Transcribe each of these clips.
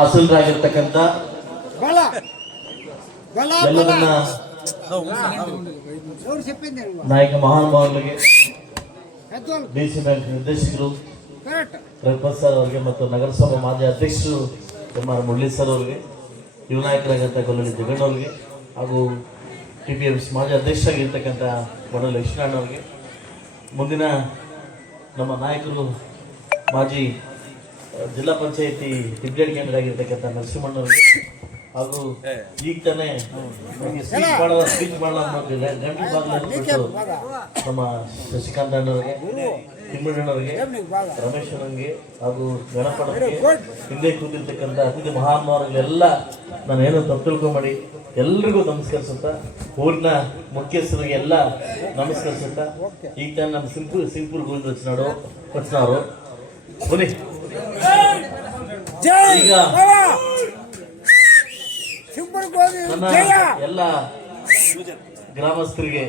ಆಸೀನರಾಗಿರ್ತಕ್ಕಂಥ ಎಲ್ಲರನ್ನ ನಾಯಕ ಮಹಾನುಭಾವರಿಗೆ DC bank ನಿರ್ದೇಶಕರು ಪ್ರಭು ಸರ್ ಅವರಿಗೆ ಮತ್ತು ನಗರಸಭಾ ಮಾಜಿ ಅಧ್ಯಕ್ಷರು ಎಂ ಆರ್ ಮುರಳಿ ಸರ್ ಅವರಿಗೆ, ಯುವ ನಾಯಕರಾಗಿರ್ತ ಗೊಲ್ಲಳ್ಳಿ ಜಗಣ್ಣವ್ರಿಗೆ ಹಾಗೂ TPMC ಮಾಜಿ ಅಧ್ಯಕ್ಷರಾಗಿರ್ತಕ್ಕಂಥ ಬಡವಳ್ಳಿ ಲಕ್ಷ್ಮಣ ಅವರಿಗೆ, ಮುಂದಿನ ನಮ್ಮ ನಾಯಕರು ಮಾಜಿ ಜಿಲ್ಲಾ ಪಂಚಾಯತಿ ಹೆಬ್ಬೇಡಿ ಕೇಂದ್ರರಾಗಿರ್ತಕ್ಕಂಥ ನರಸಿಂಹಣ್ಣವ್ರಿಗೆ ಹಾಗೂ ಈಗ ತಾನೇ ಸ್ಪೀಚ್ ಮಾಡಲು ಗಂಟೆ ಬಾಗಿಲು ನಮ್ಮ ಶಶಿಕಾಂತ್ ಅಣ್ಣವ್ರಿಗೆ, ತಿಮ್ಮಣ್ಣವ್ರಿಗೆ, ರಮೇಶ್ ಅವರಿಗೆ ಹಾಗೂ ಗಣಪಣ್ಣವ್ರಿಗೆ, ಹಿಂದೆ ಕೂತಿರ್ತಕ್ಕಂಥ ಅತಿಥಿ ಮಹಾನುಭಾವರಿಗೆಲ್ಲ ನಾನು ಏನೋ ತಪ್ಪು ತಿಳ್ಕೊಂಬೇಡಿ, ಎಲ್ರಿಗೂ ನಮಸ್ಕರಿಸುತ್ತ ಊರಿನ ಮುಖ್ಯಸ್ಥರಿಗೆ ಎಲ್ಲ ನಮಸ್ಕರಿಸುತ್ತ ಈಗ ತಾನೇ ನಮ್ಮ ಸಿಂಪುರ್ ಗೋವಿಂದ ವಚನವರು ಬನ್ನಿ. ಈಗ ನನ್ನ ಎಲ್ಲ ಗ್ರಾಮಸ್ಥರಿಗೆ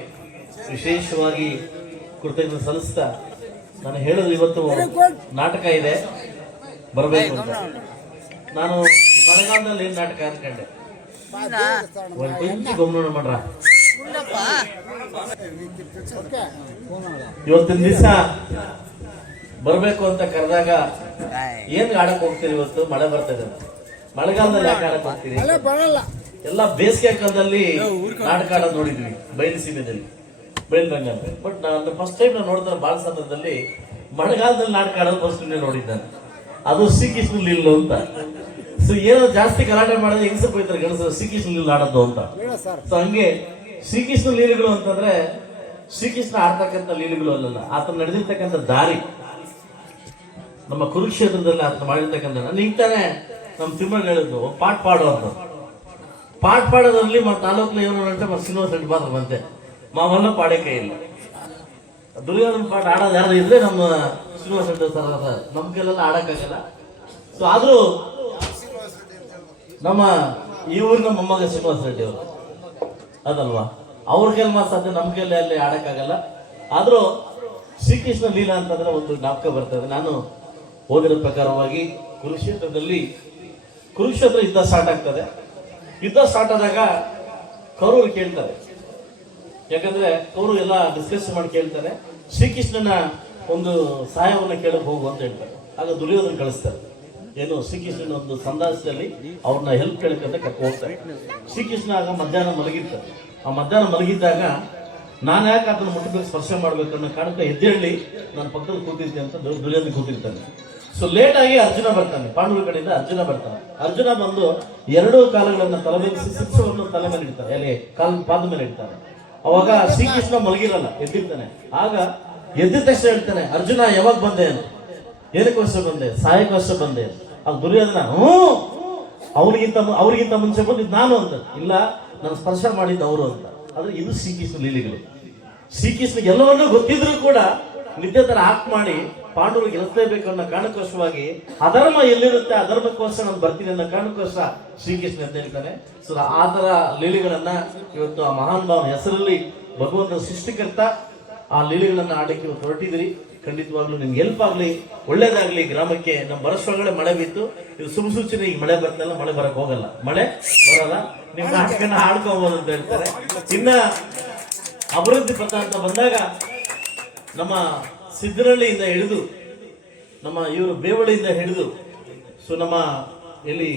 ವಿಶೇಷವಾಗಿ ಕೃತಜ್ಞತೆ ಸಲ್ಲಿಸ್ತಾ ನಾನು ಹೇಳೋದು, ಇವತ್ತು ನಾಟಕ ಇದೆ ಬರಬೇಕು ಅಂತ. ನಾನು ಮಳೆಗಾಲದಲ್ಲಿ ಏನ್ ನಾಟಕ ಅನ್ಕೊಂಡೆ, ಗಮನ ಮಾಡ್ರ ಇವತ್ತಿನ ದಿವಸ ಬರ್ಬೇಕು ಅಂತ ಕರೆದಾಗ ಏನ್ ಆಡಕ್ ಹೋಗ್ತೀರಿ, ಇವತ್ತು ಮಳೆ ಬರ್ತದೆ, ಮಳೆಗಾಲದಲ್ಲಿ ಯಾಕೆ ಆಡಕ್ ಹೋಗ್ತೀರಿ? ಎಲ್ಲ ಬೇಸಿಗೆ ಕಾಲದಲ್ಲಿ ನಾಟಕ ಆಡೋದು ನೋಡಿದ್ವಿ ಬಯಲುಸೀಮೆಯಲ್ಲಿ, ಬಯಲುರಂಗ ಅಂತ. ಬಟ್ ನಾನು ಫಸ್ಟ್ ಟೈಮ್ ನಾನು ನೋಡಿದ್ರೆ ಬಾಲಸಂದ್ರದಲ್ಲಿ ಮಳೆಗಾಲದಲ್ಲಿ ನಾಟಕ ಆಡೋದು ಫಸ್ಟ್ ನೋಡಿದ್ದಾನೆ. ಅದು ಶ್ರೀಕೃಷ್ಣ ಲೀಲು ಅಂತ. ಸೊ ಏನೋ ಜಾಸ್ತಿ ಗಲಾಟೆ ಮಾಡಿದ್ರೆ ಹೆಂಗಸರು ಹೋಯ್ತಾರೆ ಗಣಸರು ಶ್ರೀಕೃಷ್ಣ ಲೀಲು ಆಡೋದು ಅಂತ. ಸೊ ಹಂಗೆ ಶ್ರೀಕೃಷ್ಣ ಲೀಲೆಗಳು ಅಂತಂದ್ರೆ ಶ್ರೀಕೃಷ್ಣ ಆಡ್ತಕ್ಕಂಥ ಲೀಲೆಗಳು ಅಲ್ಲಲ್ಲ, ಆತ ನಡೆದಿರ್ತಕ್ಕಂಥ ದಾರಿ. ನಮ್ಮ ಕುರುಕ್ಷೇತ್ರದಲ್ಲಿ ಆತ ಮಾಡಿರ್ತಕ್ಕಂಥ ನಿಂತಾನೆ ನಮ್ಮ ತಿಮ್ಮಣ್ಣ ಹೇಳಿದ್ದು ಪಾಠ ಪಾಡು ಅಂತ. ಪಾಠ ಪಾಡೋದ್ರಲ್ಲಿ ತಾಲೂಕಿನ ಇವನು ಅಂತ ಶ್ರೀನಿವಾಸ ರೆಡ್ಡಿ ಮಾತ್ರ ಬಂತೆ, ಮಾವನ್ನ ಪಾಡಕ್ಕೆ ಇಲ್ಲ. ದುರ್ಯೋಧನ ಪಾಠ ಆಡೋದು ಯಾರು ಇದ್ರೆ ನಮ್ಮ ಶ್ರೀನಿವಾಸ ರೆಡ್ಡಿ ಸರ್ ನಮ್ ಕೈಲೆಲ್ಲ ಆಡಕ್ಕಾಗಲ್ಲ. ಸೊ ಆದ್ರೂ ನಮ್ಮ ಈ ಊರಿನ ಮೊಮ್ಮಗ ಶ್ರೀನಿವಾಸ ರೆಡ್ಡಿ ಅವರು ಅದಲ್ವಾ, ಅವ್ರ ಕೈಲಿ ಮಾತ್ರ ಸಾಧ್ಯ, ನಮ್ಮ ಕೈಲಿ ಅಲ್ಲಿ ಆಡಕ್ಕಾಗಲ್ಲ. ಆದ್ರೂ ಶ್ರೀಕೃಷ್ಣ ಲೀಲಾ ಅಂತಂದ್ರೆ ಒಂದು ಜ್ಞಾಪಕ ಬರ್ತದೆ. ನಾನು ಓದಿರೋ ಪ್ರಕಾರವಾಗಿ ಕುರುಕ್ಷೇತ್ರ ಯುದ್ಧ ಸ್ಟಾರ್ಟ್ ಆಗ್ತದೆ. ಯುದ್ಧ ಸ್ಟಾರ್ಟ್ ಆದಾಗ ಕೌರವರು ಕೇಳ್ತಾರೆ, ಯಾಕಂದ್ರೆ ಕೌರವರು ಎಲ್ಲ ಡಿಸ್ಕಸ್ ಮಾಡಿ ಕೇಳ್ತಾರೆ, ಶ್ರೀಕೃಷ್ಣನ ಒಂದು ಸಹಾಯವನ್ನ ಕೇಳಕ್ ಹೋಗು ಅಂತ ಹೇಳ್ತಾರೆ. ಆಗ ದುರ್ಯೋಧನ ಕಳಿಸ್ತಾರೆ, ಏನು ಶ್ರೀಕೃಷ್ಣನ ಒಂದು ಸಂದಾಸದಲ್ಲಿ ಅವ್ರನ್ನ ಹೆಲ್ಪ್ ಕೇಳಕ್ಕಂತ ಕರ್ಕೊಂಡು ಹೋಗ್ತಾರೆ. ಶ್ರೀಕೃಷ್ಣ ಆಗ ಮಧ್ಯಾಹ್ನ ಮಲಗಿರ್ತಾರೆ. ಆ ಮಧ್ಯಾಹ್ನ ಮಲಗಿದ್ದಾಗ ನಾನು ಯಾಕೆ ಅದನ್ನ ಮುಟ್ಟಬೇಕು ಸ್ಪರ್ಶ ಮಾಡ್ಬೇಕು ಅನ್ನೋ ಕಾರಣಕ್ಕೆ ಎದ್ದೇಳಿ ನಾನು ಪಕ್ಕದಲ್ಲಿ ಕೂತಿರ್ತೀನಿ ಅಂತ ದುರ್ಯೋಧನ ಕೂತಿರ್ತಾನೆ. ಸೊ ಲೇಟ್ ಆಗಿ ಅರ್ಜುನ ಬರ್ತಾನೆ, ಪಾಂಡವರ ಕಡೆಯಿಂದ ಅರ್ಜುನ ಬರ್ತಾನೆ. ಅರ್ಜುನ ಬಂದು ಎರಡೂ ಕಾಲಗಳನ್ನ ತಲೆಮೇಲಿಸಿ ಶಿಕ್ಷವನ್ನು ತಲೆ ಮೇಲೆ ಇಡ್ತಾರೆ, ಅಲ್ಲಿ ಪಾದ ಮೇಲೆ ಇಡ್ತಾರೆ. ಅವಾಗ ಶ್ರೀಕೃಷ್ಣ ಮಲಗಿರಲ್ಲ, ಎದ್ದಿರ್ತಾನೆ. ಆಗ ಎದ್ದಿದ ತಕ್ಷಣ ಹೇಳ್ತಾನೆ, ಅರ್ಜುನ ಯಾವಾಗ ಬಂದೆ ಅಂತ. ಏನಕ್ಕೋಸ್ಕರ ಬಂದೆ? ಸಹಾಯಕ್ಕೋಸ್ಕರ ಬಂದೆ. ಆಗ ದುರ್ಯೋಧನ ಅವ್ರಿಗಿಂತ ಮುಂಚೆ ಬಂದಿದ್ದು ನಾನು ಅಂತ. ಇಲ್ಲ, ನಾನು ಸ್ಪರ್ಶ ಮಾಡಿದ್ದು ಅವರು ಅಂತ. ಆದ್ರೆ ಇದು ಶ್ರೀಕೃಷ್ಣ ಲೀಲೆಗಳು. ಶ್ರೀಕೃಷ್ಣ ಎಲ್ಲವನ್ನೂ ಗೊತ್ತಿದ್ರು ಕೂಡ ನಿದ್ದೆ ತರ ಆಕ್ಟ್ ಮಾಡಿ ಪಾಂಡವರಿಗೆ ಗೆಲ್ಲಿಸಲೇಬೇಕು ಅನ್ನೋ ಕಾರಣಕ್ಕೋಸ್ಕರವಾಗಿ ಅಧರ್ಮ ಎಲ್ಲಿರುತ್ತೆ ಅಧರ್ಮಕ್ಕೋಸ್ಕರ ನಾನು ಬರ್ತೀನಿ ಅನ್ನೋ ಕಾರಣಕ್ಕೋಸ್ಕರ ಶ್ರೀಕೃಷ್ಣ ಅಂತ ಹೇಳ್ತಾನೆ. ಸೊ ಆ ತರ ಲೀಲೆಗಳನ್ನ ಇವತ್ತು ಆ ಮಹಾನ್ ಭಾವನ ಹೆಸರಲ್ಲಿ ಭಗವಂತ ಸೃಷ್ಟಿಕರ್ತ ಆ ಲೀಲೆಗಳನ್ನ ಆಡಕ್ಕೆ ಇವತ್ತು ಹೊರಟಿದ್ರಿ. ಖಂಡಿತವಾಗ್ಲೂ ನಿಮ್ಗೆ ಹೆಲ್ಪ್ ಆಗ್ಲಿ, ಒಳ್ಳೇದಾಗ್ಲಿ ಗ್ರಾಮಕ್ಕೆ. ನಮ್ಮ ಬರಸೊಳಗಡೆ ಮಳೆ ಬಿತ್ತು, ಇದು ಶುಭ ಸೂಚನೆ. ಈಗ ಮಳೆ ಬರ್ತಲ್ಲ, ಮಳೆ ಬರಕ್ ಹೋಗಲ್ಲ, ಮಳೆ ಬರಲ್ಲ, ನಿಮ್ ನಾಟಕನ ಆಡ್ಕೋಬಹುದು ಅಂತ ಹೇಳ್ತಾರೆ. ಇನ್ನ ಅಭಿವೃದ್ಧಿ ಪಥ ಅಂತ ಬಂದಾಗ ನಮ್ಮ ಸಿದ್ದರಳ್ಳಿಯಿಂದ ಹಿಡಿದು ನಮ್ಮ ಇವರು ಬೇವಳಿಯಿಂದ ಹಿಡಿದು, ಸೊ ನಮ್ಮ ಎಲ್ಲಿ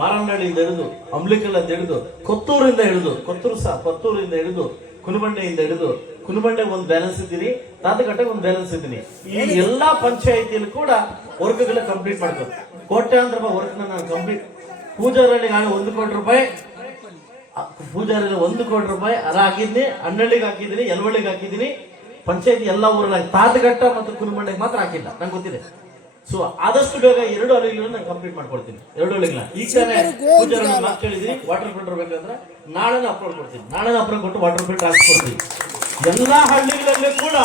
ಮಾರನಹಳ್ಳಿಯಿಂದ ಹಿಡಿದು, ಅಂಬ್ಲಿಕಲ್ ಅಂತ ಹಿಡಿದು, ಕೊತ್ತೂರಿಂದ ಹಿಡಿದು, ಕೊತ್ತೂರಿಂದ ಹಿಡಿದು, ಕುನಬಂಡೆಯಿಂದ ಹಿಡಿದು, ಕುನಬಂಡೆಗೆ ಒಂದು ಬ್ಯಾಲೆನ್ಸ್ ಇದ್ದೀನಿ, ತಾತಕಟ್ಟೆಗೆ ಒಂದು ಬ್ಯಾಲೆನ್ಸ್ ಇದ್ದೀನಿ. ಈ ಎಲ್ಲಾ ಪಂಚಾಯಿತಿಯಲ್ಲಿ ಕೂಡ ವರ್ಕ್ಗಳ ಕಂಪ್ಲೀಟ್ ಮಾಡ್ಬೇಕು. ಕೋಟ್ಯಾಂತರ ರೂಪಾಯಿ ವರ್ಕ್ ನಾನು ಕಂಪ್ಲೀಟ್. ಪೂಜಾರಳ್ಳಿಗೆ ಆಗ 1 ಕೋಟಿ ರೂಪಾಯಿ, ಪೂಜಾರಲ್ಲಿ 1 ಕೋಟಿ ರೂಪಾಯಿ ಅರ ಹಾಕಿದ್ದೀನಿ, ಅಣ್ಣಳ್ಳಿಗೆ ಹಾಕಿದ್ದೀನಿ, ಯಲವಳ್ಳಿಗೆ ಹಾಕಿದ್ದೀನಿ. ಪಂಚಾಯತಿ ಎಲ್ಲ ಊರಲ್ಲಿ ತಾತಘಟ್ಟ ಮತ್ತು ಕುನಬಂಡೆಗೆ ಮಾತ್ರ ಹಾಕಿಲ್ಲ, ನಂಗೆ ಗೊತ್ತಿದೆ. ಸೊ ಆದಷ್ಟು ಬೇಗ 2 ಹಳ್ಳಿಗಳನ್ನು ನಾನು ಕಂಪ್ಲೀಟ್ ಮಾಡ್ಕೊಡ್ತೀನಿ. 2 ಹಳ್ಳಿಗಳನ್ನ ಈಗ ತಾನೇ ಪೂಜಾರಲ್ಲಿ ಮಾತು ಕೇಳಿದ್ದೀನಿ. ವಾಟರ್ ಫಿಲ್ಟರ್ ಬೇಕಂದ್ರೆ ನಾಳೆನ ಅಪ್ಲೋಡ್ ಕೊಡ್ತೀನಿ, ನಾಳೆನ ಅಪ್ಲೋಡ್ ಕೊಟ್ಟು ವಾಟರ್ ಫಿಲ್ಟರ್ ಹಾಕ್ಸ್ಕೊಡ್ತೀನಿ. ಎಲ್ಲಾ ಹಳ್ಳಿಗಳಲ್ಲಿ ಕೂಡ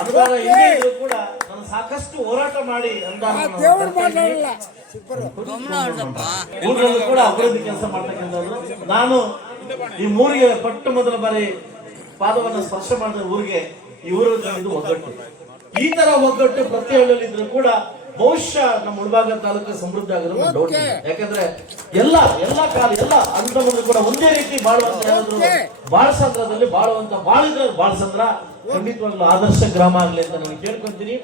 ಅನುದಾನ ಇಲ್ಲೇ ಇದ್ರು ಕೂಡ ನಾನು ಸಾಕಷ್ಟು ಹೋರಾಟ ಮಾಡಿ ಊರಲ್ಲೂ ಕೂಡ ಅಭಿವೃದ್ಧಿ ಕೆಲಸ ಮಾಡ್ತಕ್ಕಂಥದ್ದು. ನಾನು ಈ ಊರಿಗೆ ಪಟ್ಟು ಮೊದಲ ಬಾರಿ ಪಾದವನ್ನು ಸ್ಪರ್ಶ ಮಾಡಿದ ಊರಿಗೆ ಈ ಊರಿಗೆ ಒಗ್ಗಟ್ಟು. ಈ ತರ ಒಗ್ಗಟ್ಟು ಪ್ರತಿ ಹಳ್ಳಿಯಲ್ಲಿ ಇದ್ರು ಕೂಡ ಬಹುಶಃ ನಮ್ಮ ಮುಳಬಾಗ ತಾಲೂಕು ಸಮೃದ್ಧ ಆಗಿರೋ ಡೌಟ್ ಇಲ್ಲ. ಯಾಕಂದ್ರೆ ಎಲ್ಲ ಕಾಲ ಎಲ್ಲ ಅಣ್ಣತಮ್ಮಂದ್ರು ಕೂಡ ಒಂದೇ ರೀತಿ ಬಾಳುವಂತ ಯಾರಾದ್ರೂ ಬಾಳಸಂದ್ರದಲ್ಲಿ ಬಾಳಿದ್ರೆ ಬಾಳಸಂದ್ರ ಖಂಡಿತವಾಗ್ಲೂ ಆದರ್ಶ ಗ್ರಾಮ ಆಗ್ಲಿ ಅಂತ ನಾನು ಕೇಳ್ಕೊಂತೀನಿ.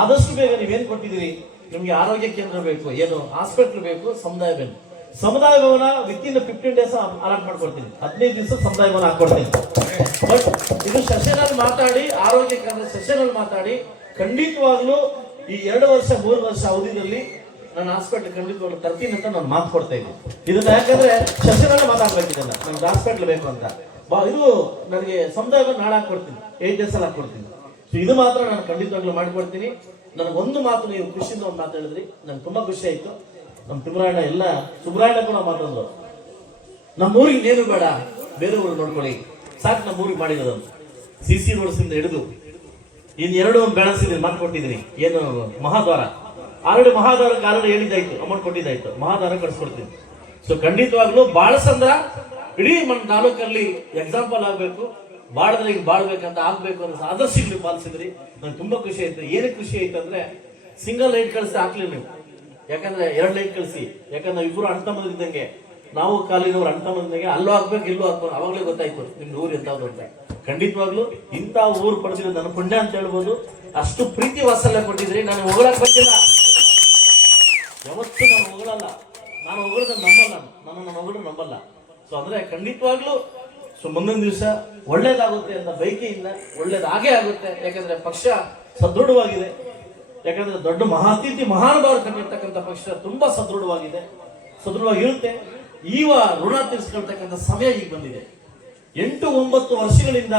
ಆದಷ್ಟು ಬೇಗ ನೀವೇನ್ ಕೊಟ್ಟಿದ್ದೀರಿ, ನಿಮ್ಗೆ ಆರೋಗ್ಯ ಕೇಂದ್ರ ಬೇಕು, ಏನು ಹಾಸ್ಪಿಟಲ್ ಬೇಕು, ಸಮುದಾಯ ಭವನ ವಿತಿನ್ 15 ಡೇಸ್ ಅಲಾಟ್ ಮಾಡ್ಕೊಡ್ತೀನಿ, 15 ದಿವಸ ಸಮುದಾಯ ಭವನ ಹಾಕೊಡ್ತೀನಿ. ಬಟ್ ಇದು ಸೆಷನ್ ಮಾತಾಡಿ, ಆರೋಗ್ಯ ಕೇಂದ್ರ ಸೆಷನ್ ಮಾತಾಡಿ ಖಂಡಿತವಾಗ್ಲೂ ಈ 2 ವರ್ಷ 3 ವರ್ಷ ಅವಧಿಯಲ್ಲಿ ನಾನು ಹಾಸ್ಪಿಟಲ್ ಖಂಡಿತವಾಗ್ಲೂ ತರ್ತೀನಿ ಅಂತ ನಾನು ಮಾತು ಕೊಡ್ತಾ ಇದ್ದೀನಿ. ಇದನ್ನ ಯಾಕಂದ್ರೆ ಸೆಷನ್ ಮಾತಾಡ್ಬೇಕಿದಲ್ಲ, ನಮ್ಗೆ ಹಾಸ್ಪಿಟಲ್ ಬೇಕು ಅಂತ ಇದು ನನಗೆ ಸಮುದಾಯ ನಾಳೆ ಹಾಕೊಡ್ತೀನಿ, 8 ಡೇಸ್ ಅಲ್ಲಿ ಹಾಕೊಡ್ತೀನಿ. ಸೊ ಇದು ಮಾತ್ರ ನಾನು ಖಂಡಿತವಾಗ್ಲೂ ಮಾಡಿಕೊಡ್ತೀನಿ. ನನಗೆ ಒಂದು ಮಾತು ನೀವು ಖುಷಿಯಿಂದ ಒಂದು ಮಾತಾಡಿದ್ರಿ, ನಂಗೆ ತುಂಬಾ ಖುಷಿ ಆಯ್ತು. ನಮ್ಮ ತಿಮ್ಮರಾಯಣ್ಣ ಎಲ್ಲ ಸುಬ್ರಾಯಣ್ಣ ಕೂಡ ಮಾತಾಡಿದ್ರು, ನಮ್ಮೂರಿಗೆ ನೇನು ಬೇಡ, ಬೇರೆ ಊರು ನೋಡ್ಕೊಳ್ಳಿ ಸಾಕು, ನಮ್ಮೂರಿಗೆ ಮಾಡಿರೋದು CC ರೋಡ್ಸ್ ಇಂದ ಹಿಡಿದು ಇನ್ 2 ಬೆಳೆಸಿದ್ದೀನಿ, ಮಾತು ಕೊಟ್ಟಿದ್ದೀನಿ. ಏನು ಮಹಾದ್ವಾರ ಮಹಾದ್ವಾರಕ್ಕೆ ಆಲ್ರೆಡಿ ಹೇಳಿದ್ದಾಯ್ತು, ಅಮೌಂಟ್ ಕೊಟ್ಟಿದ್ದಾಯ್ತು, ಮಹಾದ್ವಾರ ಕಳಿಸ್ಕೊಡ್ತೀನಿ. ಸೊ ಖಂಡಿತವಾಗ್ಲೂ ಬಾಳಸಂದ್ರ ಇಡೀ ನಮ್ಮ ತಾಲೂಕಲ್ಲಿ ಎಕ್ಸಾಂಪಲ್ ಆಗ್ಬೇಕು, ಬಾಳದಲ್ಲಿ ಬಾಳ್ಬೇಕಂತ ಆಗ್ಬೇಕು ಅನ್ನೋ ಆದರ್ಶಗಳು ಪಾಲಿಸಿದ್ರಿ. ನಂಗೆ ತುಂಬಾ ಖುಷಿ ಆಯ್ತು. ಏನಕ್ಕೆ ಖುಷಿ ಆಯ್ತು ಅಂದ್ರೆ ಸಿಂಗಲ್ ಲೈಟ್ ಕಳಿಸಿ ಹಾಕ್ಲಿ ನೀವು, ಯಾಕಂದ್ರೆ 2 ಲೈಟ್ ಕಳಿಸಿ, ಯಾಕಂದ್ರೆ ಇಬ್ರು ಅಣ್ತಮ್ಮದಿದ್ದಂಗೆ, ನಾವು ಕಾಲಿನವ್ರು ಅಣ್ತಮ್ಮದಿದ್ದಂಗೆ ಅಲ್ಲೂ ಹಾಕ್ಬೇಕು ಇಲ್ಲೂ ಹಾಕ್ಬೇಕು. ಅವಾಗಲೇ ಗೊತ್ತಾಯ್ತು ನಿಮ್ದು ಊರು ಎಂತಾದ್ರು ಅಂತ. ಖಂಡಿತವಾಗ್ಲೂ ಇಂಥ ಊರು ಪಡೆದಿರೋದು ನನ್ನ ಪುಣ್ಯ ಅಂತ ಹೇಳ್ಬೋದು. ಅಷ್ಟು ಪ್ರೀತಿ ವಾತ್ಸಲ್ಯ ಕೊಟ್ಟಿದ್ರಿ. ನಾನು ಹೊಗಳಕ್ ಬರ್ತಿಲ್ಲ, ಯಾವತ್ತೂ ನಾನು ಹೊಗಳಲ್ಲ, ನಾನು ಹೊಗಳದ ನಂಬಲ್ಲ, ನನ್ನ ಹೊಗಳು ನಂಬಲ್ಲ. ಸೊ ಅಂದ್ರೆ ಖಂಡಿತವಾಗ್ಲೂ ಮುಂದಿನ ದಿವಸ ಒಳ್ಳೇದಾಗುತ್ತೆ ಅಂತ ಬಯಕೆಯಿಂದ ಒಳ್ಳೇದಾಗೇ ಆಗುತ್ತೆ. ಯಾಕಂದ್ರೆ ಪಕ್ಷ ಸದೃಢವಾಗಿದೆ, ಯಾಕಂದ್ರೆ ದೊಡ್ಡ ಅತಿಥಿ ಮಹಾನುಭಾವರು ಕಂಡಿರ್ತಕ್ಕಂಥ ಪಕ್ಷ ತುಂಬಾ ಸದೃಢವಾಗಿರುತ್ತೆ. ಈಗ ಋಣ ತೀರಿಸ್ಕೊಳ್ತಕ್ಕಂಥ ಸಮಯ ಈಗ ಬಂದಿದೆ. 8-9 ವರ್ಷಗಳಿಂದ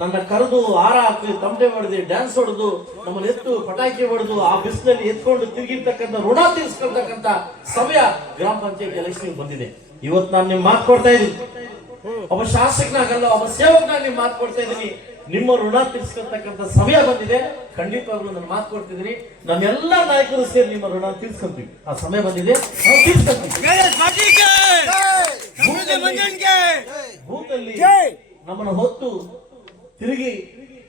ನನ್ನ ಕರೆದು ಹಾರ ಹಾಕಿ ತಮಟೆ ಹೊಡೆದು ಡ್ಯಾನ್ಸ್ ಹೊಡೆದು ನಮ್ಮನ್ನ ಎತ್ತು ಪಟಾಕಿ ಹೊಡೆದು ಆ ಬಿಸಿಲಲ್ಲಿ ಎತ್ಕೊಂಡು ತಿರುಗಿರ್ತಕ್ಕಂಥ ಋಣ ತೀರಿಸ್ಕೊಳ್ತಕ್ಕಂಥ ಸಮಯ ಗ್ರಾಮ ಪಂಚಾಯತ್ ಎಲೆಕ್ಷನ್ ಬಂದಿದೆ. ಇವತ್ತು ನಾನು ನಿಮ್ ಮಾತು ಕೊಡ್ತಾ ಇದ್ದೀನಿ, ಒಬ್ಬ ಶಾಸಕನಾಗಲ್ಲ, ಒಬ್ಬ ಸೇವಕನಾಗಿ ನಿಮ್ ಮಾತು ಕೊಡ್ತಾ ಇದ್ದೀನಿ. ನಿಮ್ಮ ಋಣ ತೀರಿಸ್ಕೊಳ್ತಕ್ಕಂಥ ಸಮಯ ಬಂದಿದೆ. ಖಂಡಿತವಾಗ್ಲೂ ನಾನು ಮಾತು ಕೊಡ್ತಿದ್ದೀನಿ, ನಮ್ಮೆಲ್ಲ ನಾಯಕರು ಸೇರಿ ನಿಮ್ಮ ಋಣ ತೀರ್ಸ್ಕೊಂತೀವಿ. ಆ ಸಮಯ ಬಂದಿದೆ, ನಾವು ತೀರ್ಸ್ಕೊಂತೀವಿ. ಬೂತಲ್ಲಿ ನಮ್ಮನ್ನು ಹೊತ್ತು ತಿರುಗಿ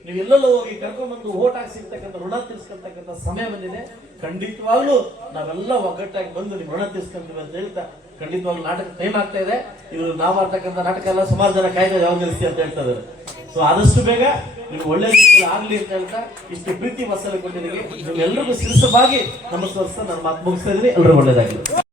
ನೀವೆಲ್ಲೆಲ್ಲ ಹೋಗಿ ಕರ್ಕೊಂಡ್ಬಂದು ಓಟ್ ಹಾಕ್ಸಿರ್ತಕ್ಕಂಥ ಋಣ ತೀರ್ಸ್ಕೊಳ್ತಕ್ಕಂಥ ಸಮಯ ಬಂದಿದೆ. ಖಂಡಿತವಾಗ್ಲೂ ನಾವೆಲ್ಲ ಒಗ್ಗಟ್ಟಾಗಿ ಬಂದು ನಿಮ್ ಋಣ ತೀರ್ಸ್ಕೊಂತೀವಿ ಅಂತ ಹೇಳ್ತಾ, ಖಂಡಿತವಾಗ್ಲೂ ನಾಟಕ ಟೈಮ್ ಆಗ್ತಾ ಇದೆ. ಇವರು ನಾವು ಮಾಡ್ತಕ್ಕಂಥ ನಾಟಕ ಎಲ್ಲ ಸುಮಾರು ಜನ ಕಾಯ್ದೆ ಜವಾಬ್ದಾರಿಸಿ ಅಂತ ಹೇಳ್ತಾ ಇದ್ದಾರೆ. ಸೊ ಆದಷ್ಟು ಬೇಗ ನಿಮ್ಗೆ ಒಳ್ಳೆ ರೀತಿಯಲ್ಲಿ ಆಗ್ಲಿ ಅಂತ ಹೇಳ್ತಾ, ಇಷ್ಟು ಪ್ರೀತಿ ಮಸಾಲೆ ಕೊಟ್ಟಿದ್ದೀವಿ. ನಿಮ್ಗೆಲ್ಲರಿಗೂ ಶಿರಸವಾಗಿ ನಮಸ್ಕರಿಸ್ತಾ ನಾನು ಮಾತು ಮುಗಿಸ್ತಾ ಇದ್ದೀನಿ. ಎಲ್ಲರೂ ಒಳ್ಳೇದಾಗಲಿ.